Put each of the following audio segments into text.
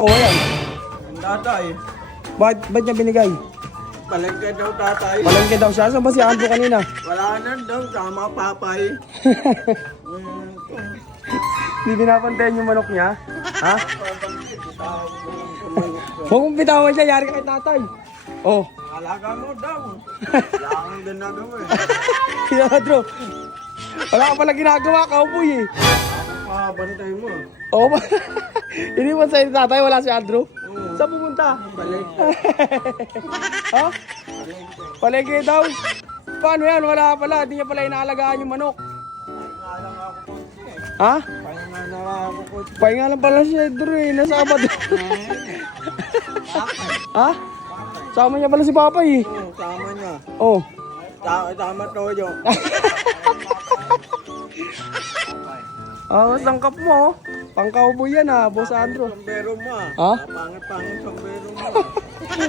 Ko yan. Tatay. Ba't niya binigay? Palengke daw tatay. Palengke daw siya. Saan ba si Andrew kanina? Wala na daw, sama papay. Hindi binapantayan yung manok niya? Ha? Huwag mong bitawan siya, yari ka kay tatay. Oh. Alaga mo daw. Wala kang ginagawa eh. Kaya Andrew, wala ka pala ginagawa, kauboy eh. Ako bantay mo. Oo ba? Hindi mo sa'yo tatay, wala si Andrew? Saan pumunta? Palengke. Ha? Palengke daw. Paano yan? Wala pala. Hindi niya pala inaalagaan yung manok. Pahinga lang ako konti eh. Ha? Pahinga na ako konti. Pahinga lang pala si Andrew eh. Nasabad. Ha? Sama niya pala si Papa eh. Oo, sama niya. Oh. Tama toyo. Ah, sangkap mo. Pang-cowboy yan ah, Boss Andrew. Sombrero mo ah. Ha? Pangit-pangit sombrero mo.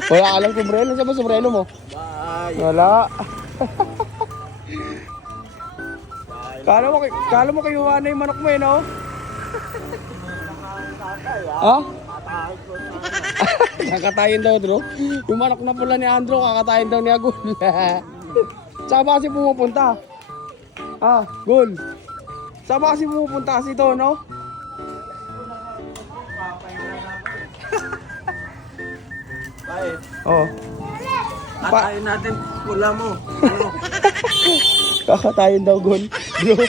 Wala ka lang sombrero. Saan ba sombrero mo? Bye. Wala. Kala mo kinuha na yung manok mo eh, no? Ha? Kakatayin daw, bro. Yung manok na pula ni Andrew, kakatayin daw ni Agul. Saan ba kasi pumupunta? Ah, Gul. Saan ba kasi pumupunta kasi ito, no? Bye. Oh. Atayin natin pula mo. Ano? Kakatayin daw, Gul. Bro.